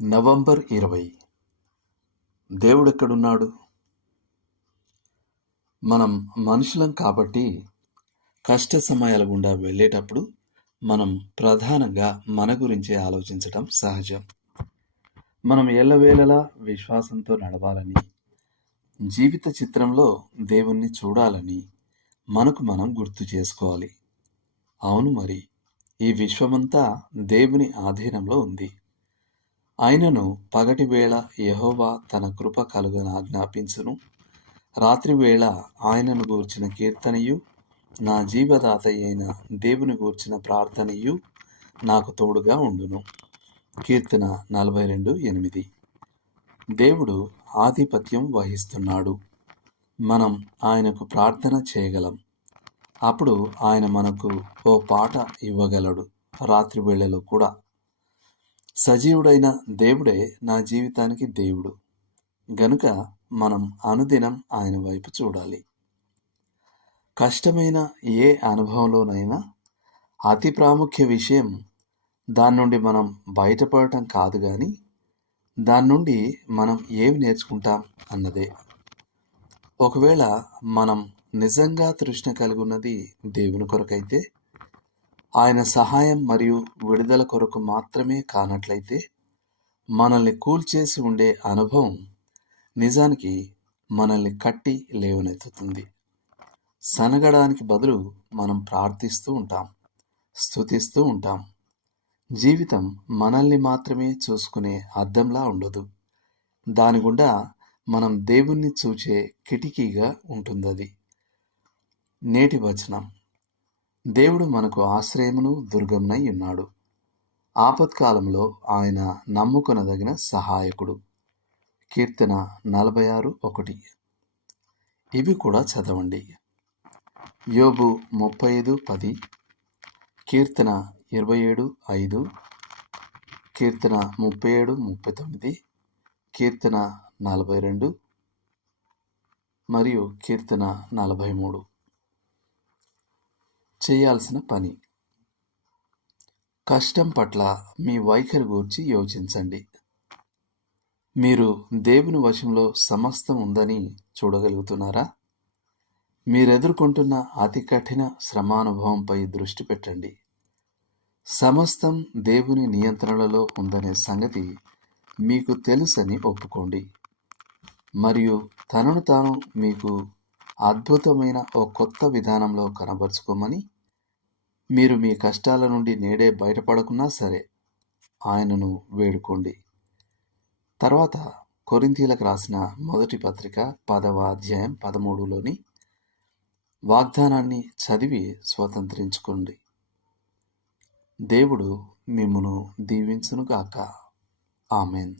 November 20. దేవుడెక్కడున్నాడు? మనం మనుషులం కాబట్టి కష్ట సమయాల గుండా వెళ్ళేటప్పుడు మనం ప్రధానంగా మన గురించి ఆలోచించటం సహజం. మనం ఎల్లవేళలా విశ్వాసంతో నడవాలని, జీవిత చిత్రంలో దేవుణ్ణి చూడాలని మనకు మనం గుర్తు చేసుకోవాలి. అవును మరి, ఈ విశ్వమంతా దేవుని ఆధీనంలో ఉంది. అయినను పగటివేళ యెహోవా తన కృప కలుగనాజ్ఞాపించును, రాత్రివేళ ఆయనను గూర్చిన కీర్తనయు, నా జీవదాతయైన దేవుని గూర్చిన ప్రార్థనయు నాకు తోడుగా ఉండును. కీర్తన 42:8. దేవుడు ఆధిపత్యం వహిస్తున్నాడు. మనం ఆయనకు ప్రార్థన చేయగలం. అప్పుడు ఆయన మనకు ఓ పాట ఇవ్వగలడు. రాత్రి వేళలో కూడా సజీవుడైన దేవుడే నా జీవితానికి దేవుడు గనుక మనం అనుదినం ఆయన వైపు చూడాలి. కష్టమైన ఏ అనుభవంలోనైనా అతి ప్రాముఖ్య విషయం దాని నుండి మనం బయటపడటం కాదు, కానీ దాని నుండి మనం ఏమి నేర్చుకుంటాం అన్నదే. ఒకవేళ మనం నిజంగా తృష్ణ కలిగి ఉన్నది దేవుని కొరకైతే, ఆయన సహాయం మరియు విడుదల కొరకు మాత్రమే కానట్లయితే, మనల్ని కూల్చేసి ఉండే అనుభవం నిజానికి మనల్ని కట్టి లేవనెత్తుతుంది. సనగడానికి బదులు మనం ప్రార్థిస్తూ ఉంటాం, స్తుతిస్తూ ఉంటాం. జీవితం మనల్ని మాత్రమే చూసుకునే అద్దంలా ఉండదు. దాని గుండా మనం దేవుణ్ణి చూచే కిటికీగా ఉంటుందది. నేటి వచనం: దేవుడు మనకు ఆశ్రయమును దుర్గమునై ఉన్నాడు. ఆపత్కాలంలో ఆయన నమ్ముకొనదగిన సహాయకుడు. కీర్తన 46:1. ఇవి కూడా చదవండి. యోబు 35:10, కీర్తన 27:5, కీర్తన 37:39, కీర్తన 42 మరియు కీర్తన 43. చేయాల్సిన పని: కష్టం పట్ల మీ వైఖరి గూర్చి యోచించండి. మీరు దేవుని వశంలో సమస్తం ఉందని చూడగలుగుతున్నారా? మీరెదుర్కొంటున్న అతి కఠిన శ్రమానుభవంపై దృష్టి పెట్టండి. సమస్తం దేవుని నియంత్రణలో ఉందనే సంగతి మీకు తెలుసని ఒప్పుకోండి. మరియు తనను తాను మీకు అద్భుతమైన ఓ కొత్త విధానంలో కనబరుచుకోమని, మీరు మీ కష్టాల నుండి నేడే బయటపడకున్నా సరే ఆయనను వేడుకోండి. తర్వాత కొరింథీలకు రాసిన మొదటి పత్రిక 10వ అధ్యాయం 13లోని వాగ్దానాన్ని చదివి స్వతంత్రించుకోండి. దేవుడు మిమ్మును దీవించునుగాక. ఆమెన్.